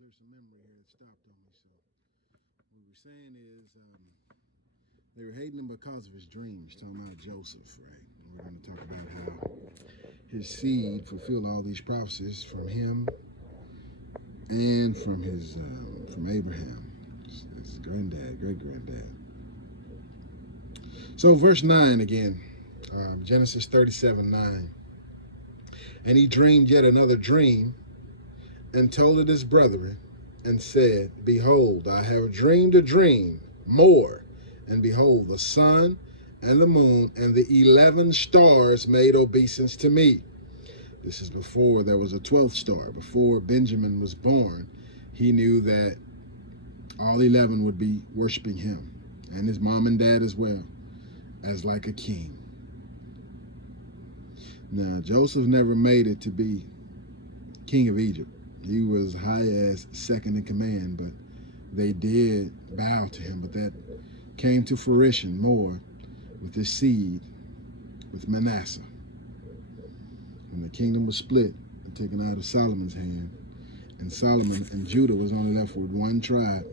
clear some memory here. It stopped on me. So what we're saying is they were hating him because of his dreams, talking about Joseph, right? And we're going to talk about how his seed fulfilled all these prophecies from him and from his from Abraham, his granddad, great-granddad. So verse 9 again, Genesis 37:9. And he dreamed yet another dream, and told it his brethren, and said, Behold, I have dreamed a dream more, and behold, the sun and the moon and the 11 stars made obeisance to me. This is before there was a 12th star. Before Benjamin was born, he knew that all 11 would be worshiping him, and his mom and dad as well, as like a king. Now, Joseph never made it to be king of Egypt. He was high as second in command, but they did bow to him. But that came to fruition more with his seed, with Manasseh. When the kingdom was split and taken out of Solomon's hand, and Solomon and Judah was only left with one tribe,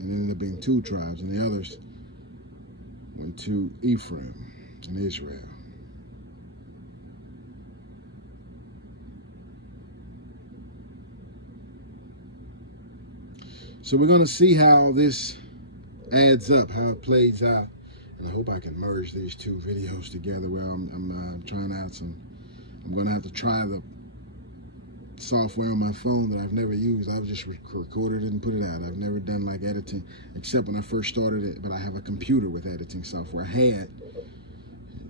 and it ended up being 2 tribes, and the others went to Ephraim and Israel. So we're going to see how this adds up, how it plays out. And I hope I can merge these 2 videos together where I'm trying out some. I'm going to have to try the software on my phone that I've never used. I've just recorded it and put it out. I've never done like editing, except when I first started it, but I have a computer with editing software. I had.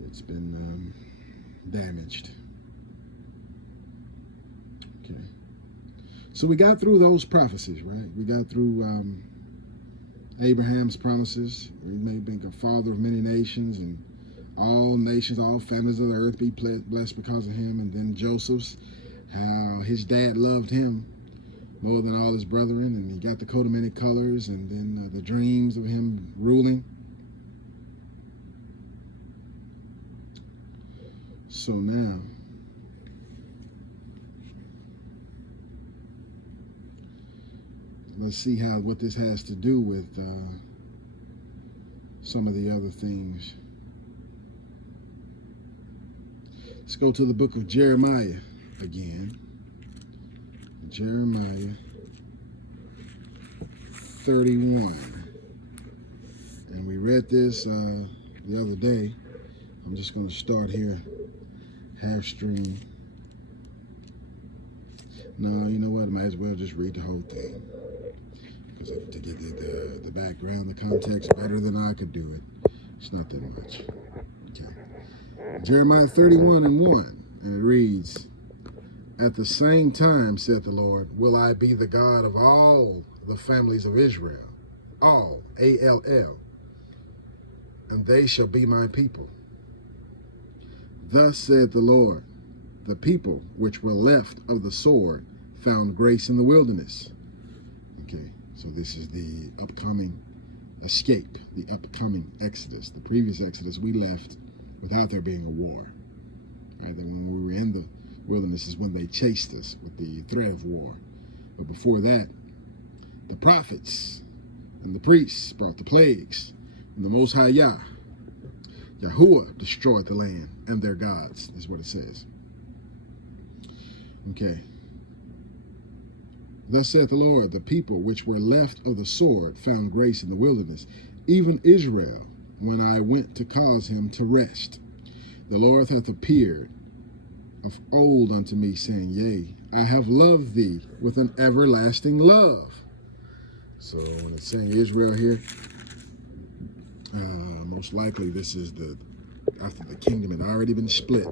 It's been damaged. Okay. So we got through those prophecies, right? We got through Abraham's promises. He may be a father of many nations, and all nations, all families of the earth be blessed because of him. And then Joseph's, how his dad loved him more than all his brethren, and he got the coat of many colors, and then the dreams of him ruling. So now, let's see what this has to do with some of the other things. Let's go to the book of Jeremiah again. Jeremiah 31. And we read this the other day. I'm just going to start here, half stream. No, you know what? I might as well just read the whole thing, because to get the background, the context better than I could do it. It's not that much. Okay. Jeremiah 31:1, and it reads, At the same time, saith the Lord, will I be the God of all the families of Israel, all, A-L-L, and they shall be my people. Thus saith the Lord, the people which were left of the sword found grace in the wilderness. Okay, so this is the upcoming escape, the upcoming Exodus. The previous Exodus, we left without there being a war. Right, that when we were in the wilderness is when they chased us with the threat of war. But before that, the prophets and the priests brought the plagues, and the Most High Yahuwah destroyed the land and their gods, is what it says. Okay. Thus saith the Lord, the people which were left of the sword found grace in the wilderness, even Israel, when I went to cause him to rest. The Lord hath appeared of old unto me, saying, Yea, I have loved thee with an everlasting love. So when it's saying Israel here, most likely this is after the kingdom had already been split.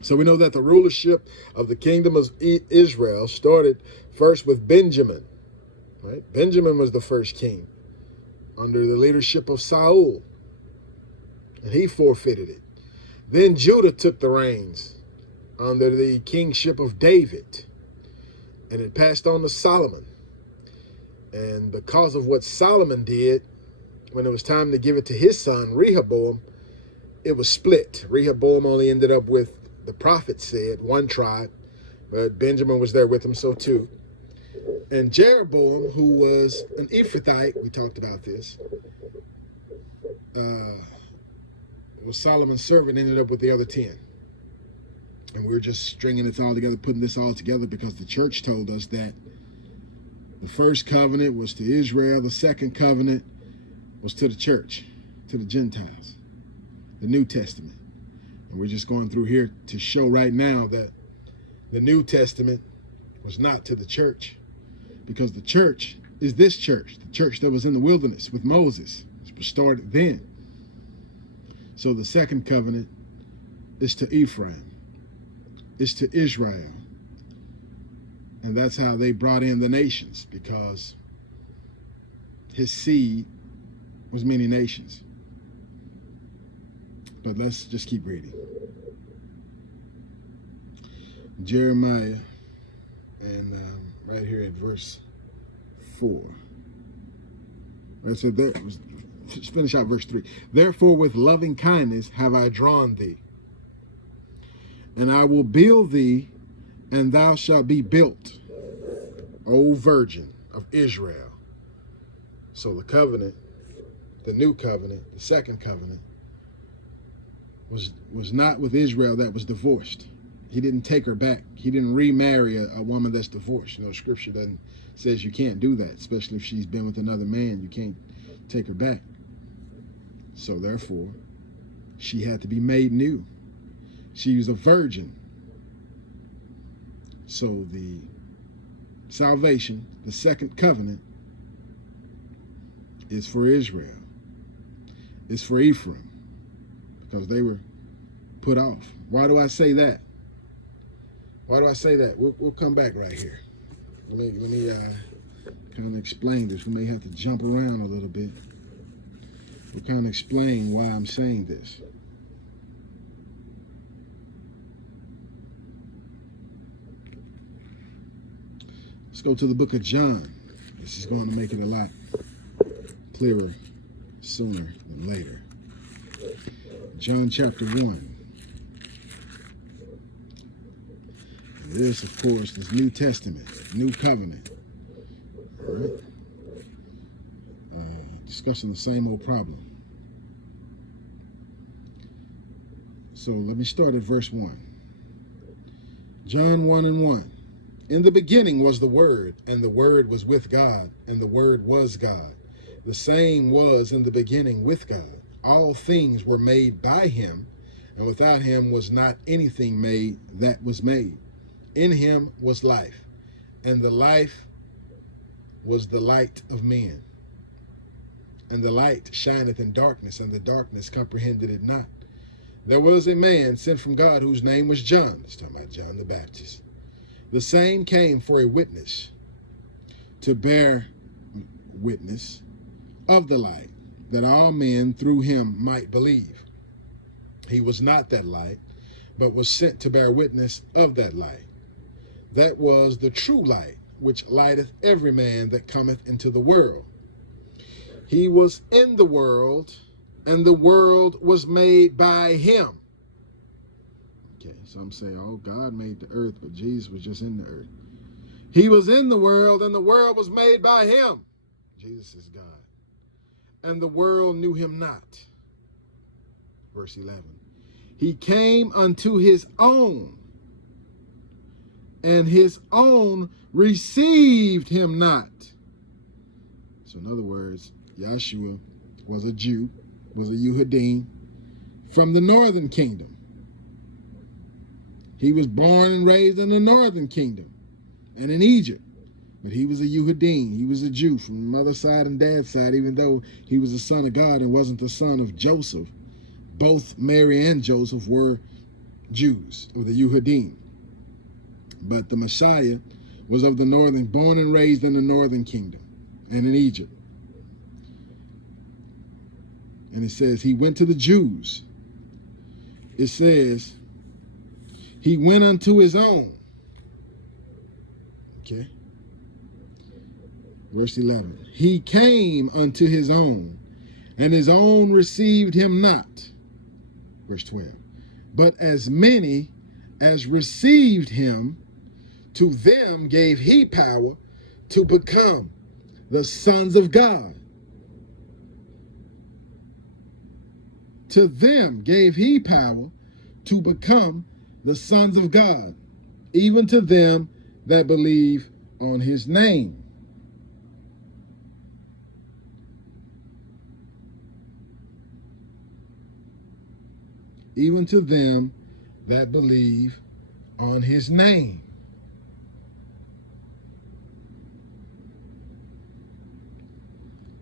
So we know that the rulership of the kingdom of Israel started first with Benjamin, right? Benjamin was the first king under the leadership of Saul, and he forfeited it. Then Judah took the reins under the kingship of David, and it passed on to Solomon. And because of what Solomon did, when it was time to give it to his son, Rehoboam, it was split. Rehoboam only ended up with, the prophet said, 1 tribe, but Benjamin was there with him, so 2. And Jeroboam, who was an Ephrathite, we talked about this, was Solomon's servant, ended up with the other 10. And we're just stringing this all together, putting this all together because the church told us that the first covenant was to Israel, the second covenant was to the church, to the Gentiles, the New Testament. And we're just going through here to show right now that the New Testament was not to the church, because the church is this church, the church that was in the wilderness with Moses. It was started then. So the second covenant is to Ephraim, is to Israel. And that's how they brought in the nations, because his seed was many nations. But let's just keep reading. Jeremiah, and right here at verse 4. Right, so there, let's finish out verse 3. Therefore with loving kindness have I drawn thee, and I will build thee, and thou shalt be built, O virgin of Israel. So the covenant, the new covenant, the second covenant, was not with Israel that was divorced. He didn't take her back. He didn't remarry a woman that's divorced. You know, Scripture says you can't do that, especially if she's been with another man. You can't take her back. So therefore, she had to be made new. She was a virgin. So the salvation, the second covenant, is for Israel. It's for Ephraim, because they were put off. Why do I say that? Why do I say that? We'll come back right here. Let me kind of explain this. We may have to jump around a little bit. We'll kind of explain why I'm saying this. Let's go to the book of John. This is going to make it a lot clearer sooner than later. John chapter 1. And this, of course, is New Testament, New Covenant. All right? Discussing the same old problem. So let me start at verse 1. John 1:1. In the beginning was the Word, and the Word was with God, and the Word was God. The same was in the beginning with God. All things were made by him, and without him was not anything made that was made. In him was life, and the life was the light of men. And the light shineth in darkness, and the darkness comprehended it not. There was a man sent from God whose name was John. It's talking about John the Baptist. The same came for a witness, to bear witness of the light, that all men through him might believe. He was not that light, but was sent to bear witness of that light. That was the true light, which lighteth every man that cometh into the world. He was in the world, and the world was made by him. Okay, some say, oh, God made the earth, but Jesus was just in the earth. He was in the world, and the world was made by him. Jesus is God. And the world knew him not. Verse 11. He came unto his own, and his own received him not. So in other words, Yeshua was a Jew, was a Yehudim from the northern kingdom. He was born and raised in the northern kingdom and in Egypt. But he was a Yehudim. He was a Jew from mother's side and dad's side, even though he was the son of God and wasn't the son of Joseph. Both Mary and Joseph were Jews, of the Yehudim. But the Messiah was of the northern, born and raised in the northern kingdom and in Egypt. And it says he went to the Jews. It says he went unto his own. Okay. Verse 11. He came unto his own, and his own received him not. Verse 12. But as many as received him, to them gave he power to become the sons of God. To them gave he power to become the sons of God, even to them that believe on his name. Even to them that believe on his name.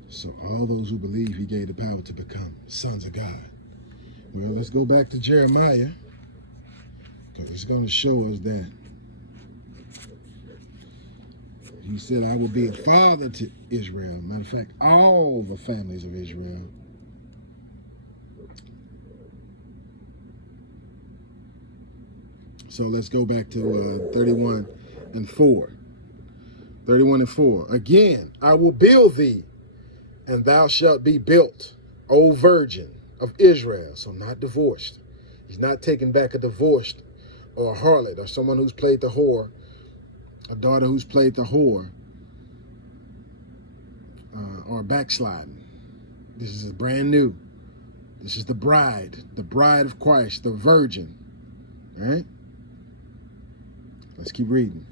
So all those who believe, he gave the power to become sons of God. Well, let's go back to Jeremiah, because it's going to show us that he said, I will be a father to Israel. Matter of fact, all the families of Israel. So let's go back to 31 and 4. 31 and 4. Again, I will build thee, and thou shalt be built, O virgin of Israel. So not divorced. He's not taking back a divorced or a harlot or someone who's played the whore, a daughter who's played the whore, or backsliding. This is brand new. This is the bride of Christ, the virgin. All right? Let's keep reading.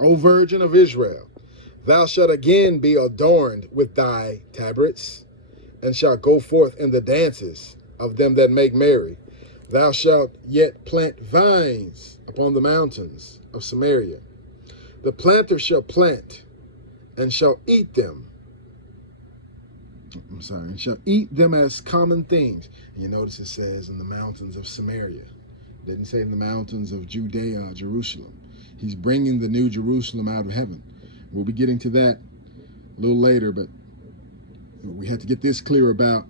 O virgin of Israel, thou shalt again be adorned with thy tabrets, and shalt go forth in the dances of them that make merry. Thou shalt yet plant vines upon the mountains of Samaria. The planter shall plant, and shall eat them. And shall eat them as common things. And you notice it says in the mountains of Samaria. It didn't say in the mountains of Judea or Jerusalem. He's bringing the new Jerusalem out of heaven. We'll be getting to that a little later, but we had to get this clear about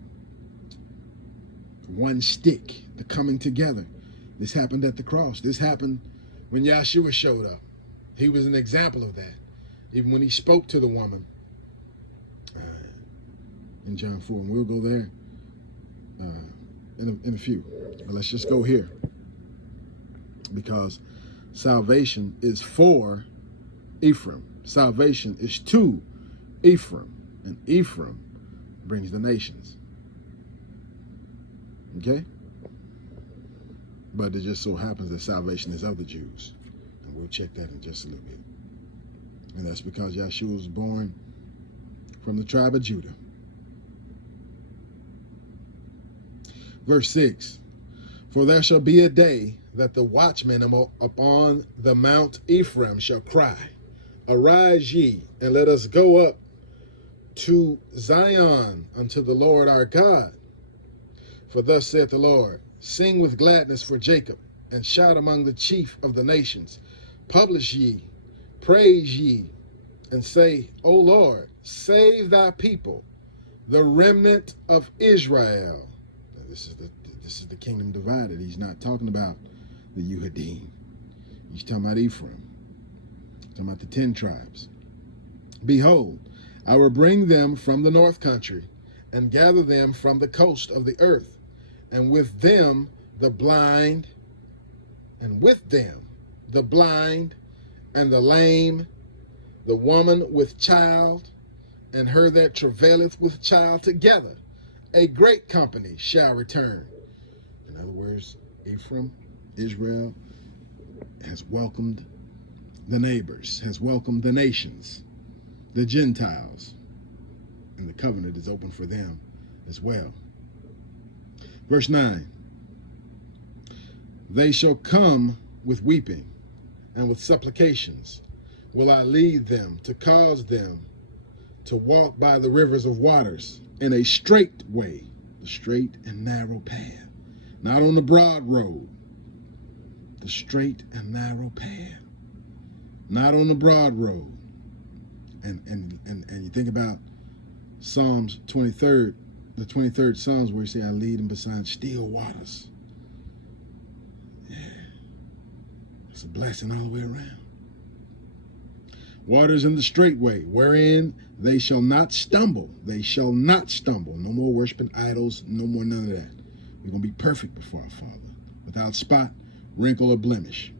one stick, the coming together. This happened at the cross. This happened when Yahshua showed up. He was an example of that. Even when he spoke to the woman in John 4, and we'll go there in a few. But let's just go here, because salvation is for Ephraim. Salvation is to Ephraim, and Ephraim brings the nations. Okay? But it just so happens that salvation is of the Jews. And we'll check that in just a little bit. And that's because Yahshua was born from the tribe of Judah. Verse 6. For there shall be a day that the watchmen upon the Mount Ephraim shall cry, Arise ye, and let us go up to Zion unto the Lord our God. For thus saith the Lord, Sing with gladness for Jacob, and shout among the chief of the nations. Publish ye, praise ye, and say, O Lord, save thy people, the remnant of Israel. Now, this is the kingdom divided. He's not talking about the Yehudim. He's talking about Ephraim. He's talking about the 10 tribes. Behold, I will bring them from the north country, and gather them from the coast of the earth, and with them the blind, and the lame, the woman with child, and her that travaileth with child together. A great company shall return. In other words, Ephraim, Israel, has welcomed the neighbors, has welcomed the nations, the Gentiles, and the covenant is open for them as well. Verse 9. They shall come with weeping, and with supplications will I lead them, to cause them to walk by the rivers of waters in a straight way, the straight and narrow path, not on the broad road, the straight and narrow path, not on the broad road. And you think about Psalms 23rd, the 23rd Psalms, where you say, I lead them beside still waters. Yeah. It's a blessing all the way around. Waters in the straight way, wherein they shall not stumble. They shall not stumble. No more worshiping idols, no more none of that. We're going to be perfect before our Father, without spot, wrinkle, or blemish.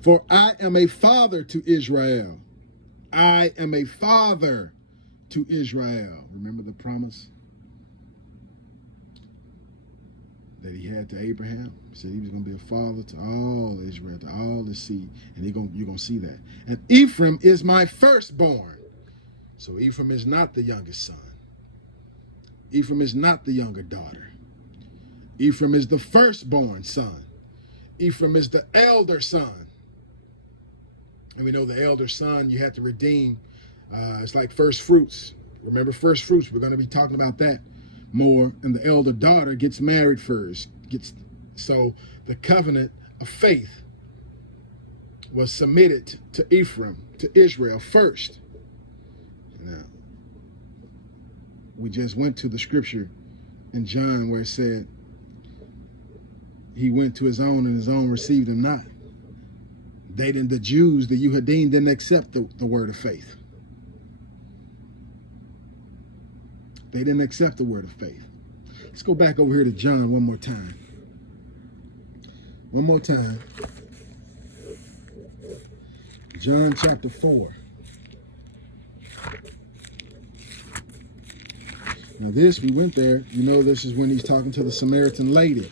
For I am a father to Israel, I am a father to Israel. Remember the promise that he had to Abraham? He said he was going to be a father to all Israel, to all the seed. And you're going to see that. And Ephraim is my firstborn. So Ephraim is not the youngest son. Ephraim is not the younger daughter. Ephraim is the firstborn son. Ephraim is the elder son. And we know the elder son you have to redeem. It's like first fruits. Remember first fruits. We're going to be talking about that more. And the elder daughter gets married first. So the covenant of faith was submitted to Ephraim, to Israel first. Now, we just went to the scripture in John where it said, he went to his own and his own received him not. The Jews, the Yehudim, didn't accept the word of faith. They didn't accept the word of faith. Let's go back over here to John one more time. One more time. John chapter 4. Now we went there. You know, this is when he's talking to the Samaritan lady.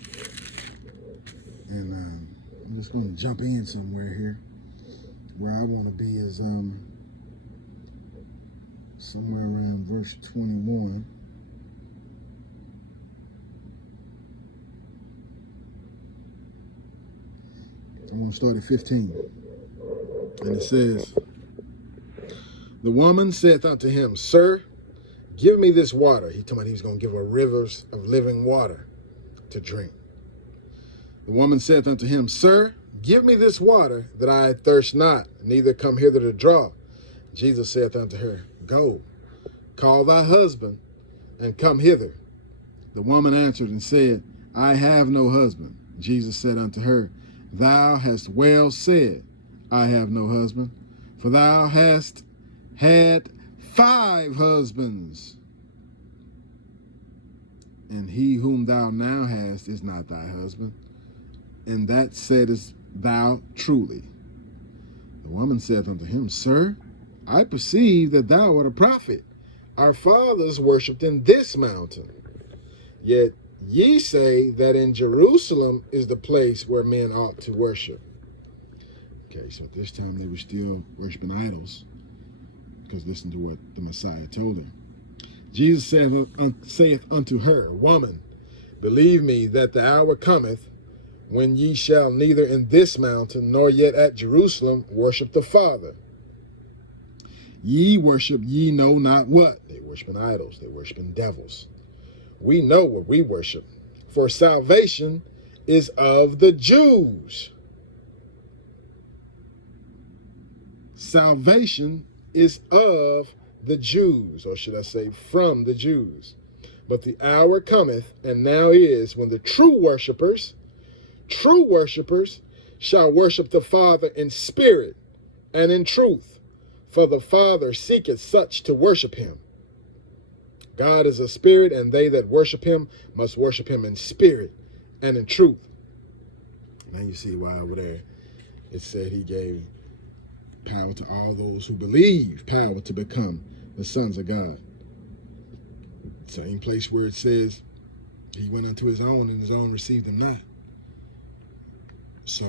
And I'm just going to jump in somewhere here. Where I want to be is somewhere around verse 21. I want to start at 15. And it says, the woman saith unto him, Sir, give me this water. He told me he was going to give her rivers of living water to drink. The woman saith unto him, Sir, give me this water, that I thirst not, neither come hither to draw. Jesus saith unto her, Go, call thy husband, and come hither. The woman answered and said, I have no husband. Jesus said unto her, Thou hast well said, I have no husband, for thou hast had 5 husbands, and he whom thou now hast is not thy husband. And that saidest thou truly. The woman saith unto him, Sir, I perceive that thou art a prophet. Our fathers worshipped in this mountain. Yet ye say that in Jerusalem is the place where men ought to worship. Okay, so at this time they were still worshiping idols. Because listen to what the Messiah told her. Jesus saith unto her, Woman, believe me that the hour cometh when ye shall neither in this mountain nor yet at Jerusalem worship the Father. Ye worship ye know not what. They worshiping idols. They worshiping devils. We know what we worship. For salvation is of the Jews. Salvation is of the Jews, or should I say from the Jews. But the hour cometh, and now is, when the true worshipers shall worship the Father in spirit and in truth, for the Father seeketh such to worship him. God is a spirit, and they that worship him must worship him in spirit and in truth. Now you see why over there it said he gave power to all those who believe, power to become the sons of God. Same place where it says he went unto his own, and his own received him not. So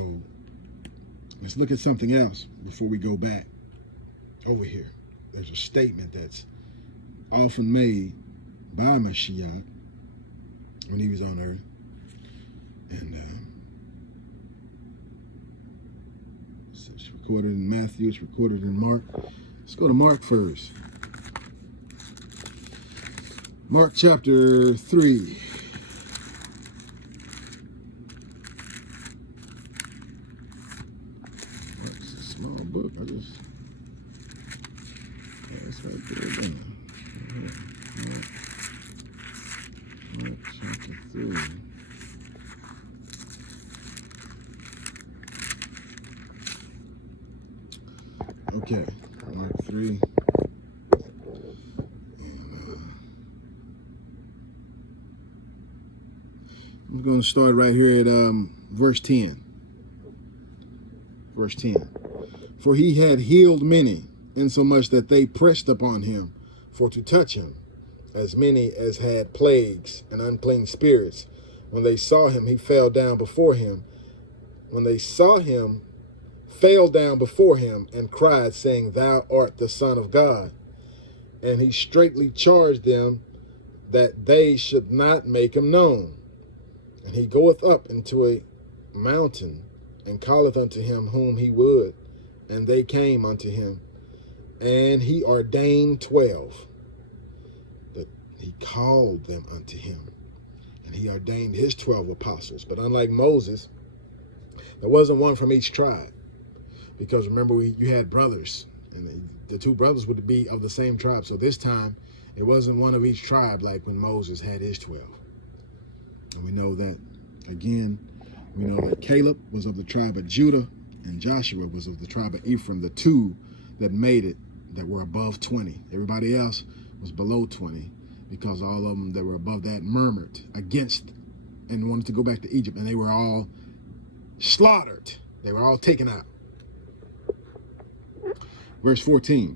let's look at something else before we go back over here. There's a statement that's often made by Mashiach when he was on earth. And it's recorded in Matthew, it's recorded in Mark. Let's go to Mark first. Mark chapter 3. Mark's a small book. It's right there again. Mark chapter 3. Okay, Mark 3. I'm going to start right here at verse 10. Verse 10. For he had healed many insomuch that they pressed upon him for to touch him, as many as had plagues and unclean spirits. When they saw him, he fell down before him. When they saw him, fell down before him and cried, saying, Thou art the Son of God. And he straitly charged them that they should not make him known. And he goeth up into a mountain, and calleth unto him whom he would. And they came unto him, and he ordained 12. But he called them unto him, and he ordained his 12 apostles. But unlike Moses, there wasn't one from each tribe. Because remember, you had brothers, and the 2 brothers would be of the same tribe. So this time, it wasn't one of each tribe like when Moses had his 12. And we know that, again, we know that Caleb was of the tribe of Judah, and Joshua was of the tribe of Ephraim, the 2 that made it, that were above 20. Everybody else was below 20, because all of them that were above that murmured against and wanted to go back to Egypt, and they were all slaughtered. They were all taken out. Verse 14.